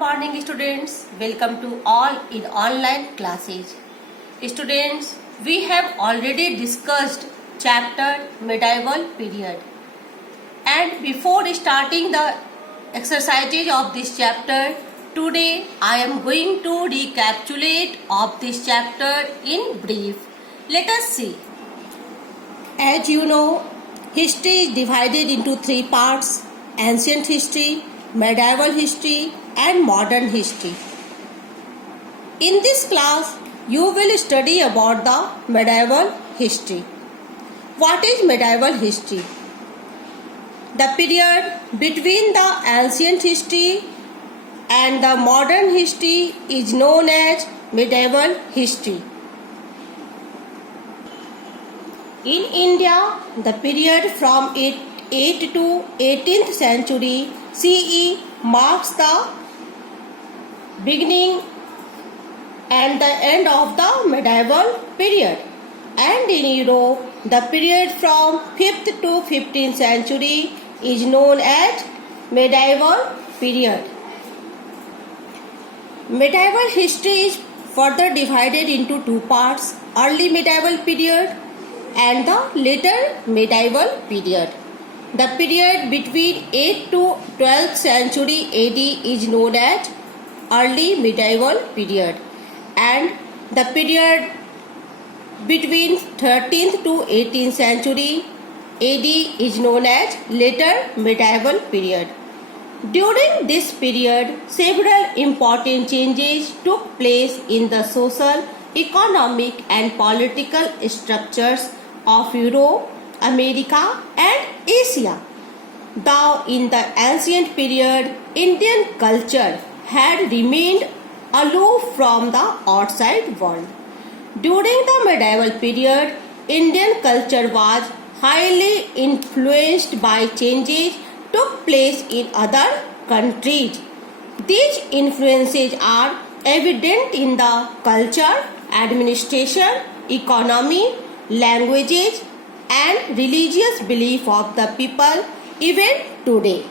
Morning students, welcome to all in online classes. Students, we have already discussed chapter medieval period, and before starting the exercises of this chapter, today I am going to recapitulate of this chapter in brief. Let us see. As you know, history is divided into three parts: ancient history, medieval history and modern history. In this class, you will study about the medieval history. What is medieval history? The period between the ancient history and the modern history is known as medieval history. In India, the period from 8th to 18th century CE marks the beginning and the end of the medieval period, and in Europe the period from 5th to 15th century is known as medieval period. Medieval history is further divided into two parts: early medieval period and the later medieval period. The period between 8th to 12th century AD is known as early medieval period, and the period between 13th to 18th century AD is known as later medieval period. During this period, several important changes took place in the social, economic and political structures of Europe, America and Asia. Though in the ancient period, Indian culture had remained aloof from the outside world. During the medieval period, Indian culture was highly influenced by changes took place in other countries. These influences are evident in the culture, administration, economy, languages and religious belief of the people even today.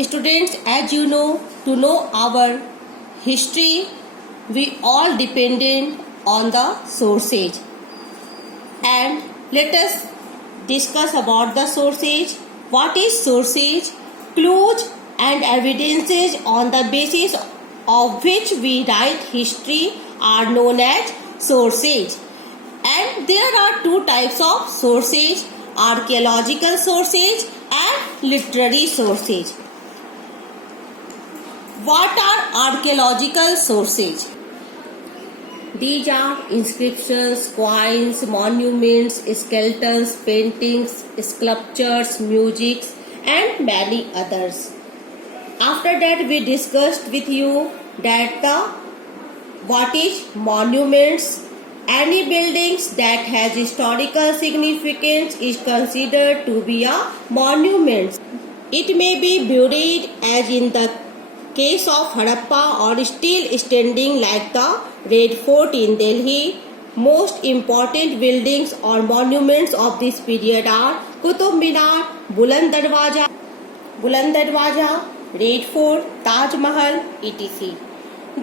Students, as you know, to know our history, we all dependent on the sources. And let us discuss about the sources. What is sources? Clues and evidences on the basis of which we write history are known as sources. And there are two types of sources: archaeological sources and literary sources. What are archaeological sources? These are inscriptions, coins, monuments, skeletons, paintings, sculptures, music and many others. After that, we discussed with you that what is monuments. Any buildings that has historical significance is considered to be a monument. It may be buried, as in the case of Harappa, or still standing like the Red Fort in Delhi. Most important buildings or monuments of this period are Qutub Minar, Buland Darwaja, Red Fort, Taj Mahal, etc.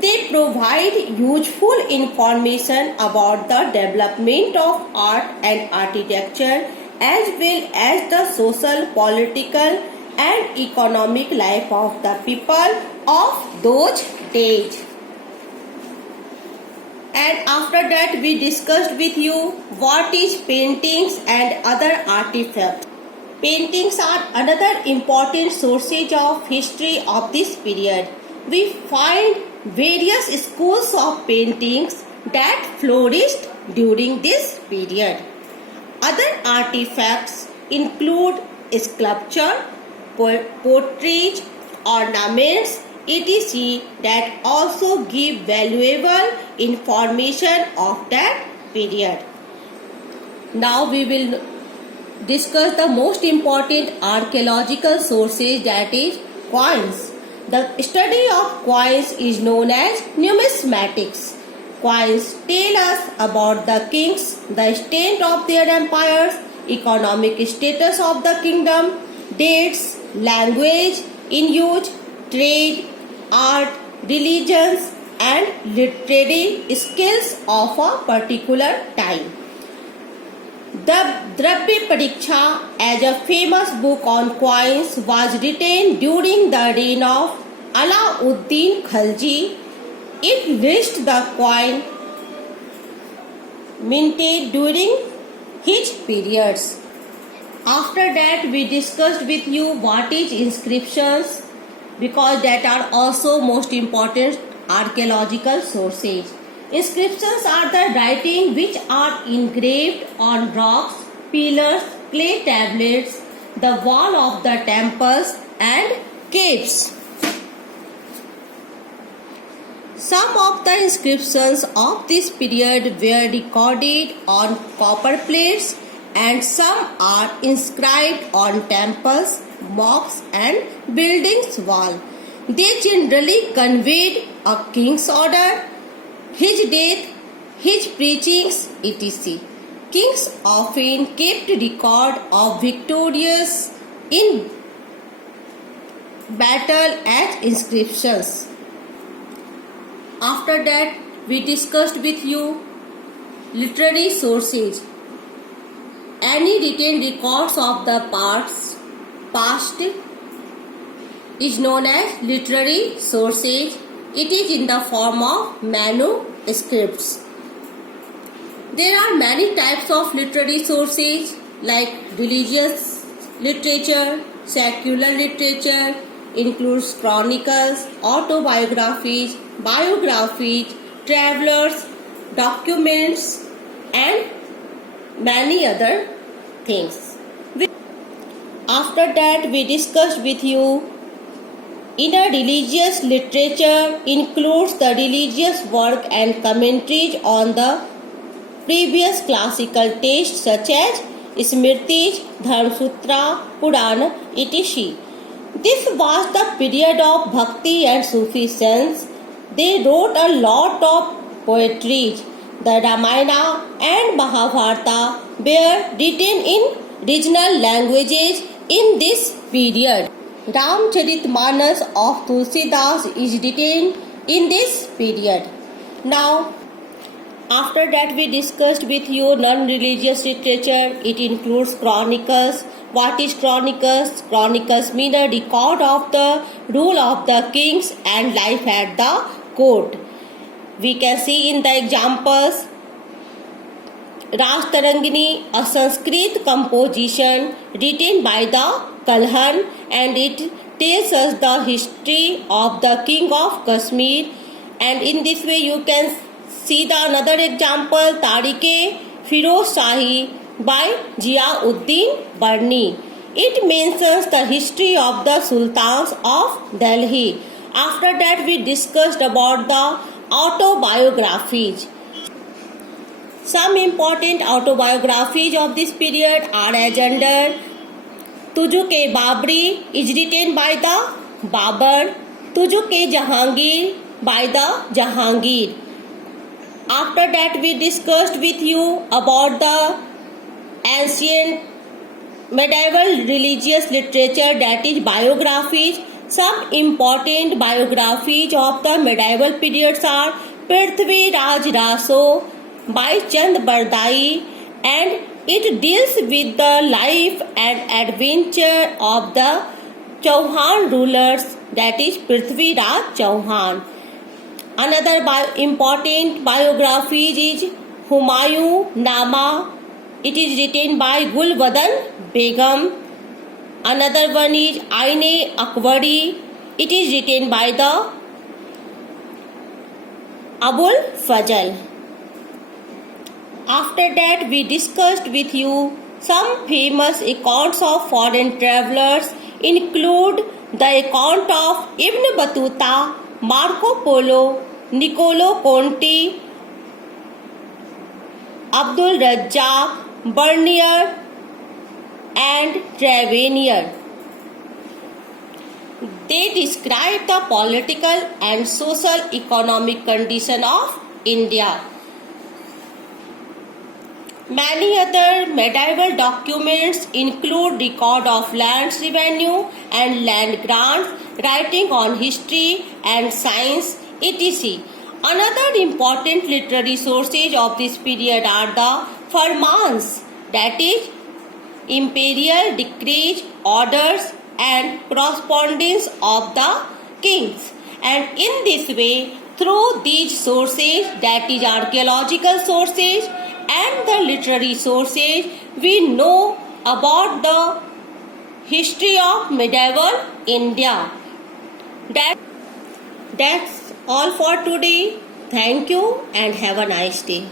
They provide useful information about the development of art and architecture, as well as the social, political and economic life of the people of those days. And after that, we discussed with you what is paintings and other artifacts. Paintings are another important sources of history of this period. We find various schools of paintings that flourished during this period. Other artifacts include sculpture, portraits, ornaments, etc. that also give valuable information of that period. Now we will discuss the most important archaeological sources, that is coins. The study of coins is known as numismatics. Coins tell us about the kings, the extent of their empires, economic status of the kingdom, dates, language in use, trade, art, religions, and literary skills of a particular time. The Dravya Pariksha, as a famous book on coins, was written during the reign of Alauddin Khalji. It lists the coin minted during his periods. After that, we discussed with you what is inscriptions, because that are also most important archaeological sources. Inscriptions are the writing which are engraved on rocks, pillars, clay tablets, the wall of the temples and caves. Some of the inscriptions of this period were recorded on copper plates, and some are inscribed on temples, mosques and buildings' wall. They generally conveyed a king's order, his death, his preachings, etc. Kings often kept record of victories in battle as inscriptions. After that, we discussed with you literary sources. Any written records of the past is known as literary sources. It is in the form of manuscripts. There are many types of literary sources like religious literature, secular literature, includes chronicles, autobiographies, biographies, travelers, documents and many other things. After that, we discussed with you inner religious literature includes the religious work and commentaries on the previous classical texts such as Smritis, Dharmasutra, Purana, etc. This was the period of Bhakti and Sufi saints. They wrote a lot of poetry. The Ramayana and Mahabharata were written in regional languages in this period. Ramcharitmanas of Tulsidas is written in this period. Now, after that we discussed with you non-religious literature. It includes chronicles. What is chronicles? Chronicles mean a record of the rule of the kings and life at the court. We can see in the examples Raj Tarangini, a Sanskrit composition written by the Kalhan, and it tells us the history of the king of Kashmir. And in this way you can see the another example, Tarike Firoz Shahi by Ziauddin Barni. It mentions the history of the sultans of Delhi. After that we discussed about the autobiographies. Some important autobiographies of this period are as under Tujuke Babri is written by the Babar, Tujuke Jahangir by the Jahangir. After that we discussed with you about the ancient medieval religious literature, that is biographies. Some important biographies of the medieval periods are Prithvi Raj Raso by Chand Bardai, and it deals with the life and adventure of the Chauhan rulers, that is Prithvi Raj Chauhan. Another important biography is Humayun Nama. It is written by Gulbadan Begum. Another one is Aine Akbari. It is written by the Abul Fazl. After that we discussed with you some famous accounts of foreign travelers include the account of Ibn Battuta, Marco Polo, Niccolo Conti, Abdul Razzaq, Bernier and Travanier. They describe the political and social economic condition of India. Many other medieval documents include record of lands revenue and land grants writing on history and science, etc. Another important literary sources of this period are the Farmans, that is, imperial decrees, orders, and correspondence of the kings. And in this way, through these sources, that is archaeological sources and the literary sources, we know about the history of medieval India. That's all for today. Thank you and have a nice day.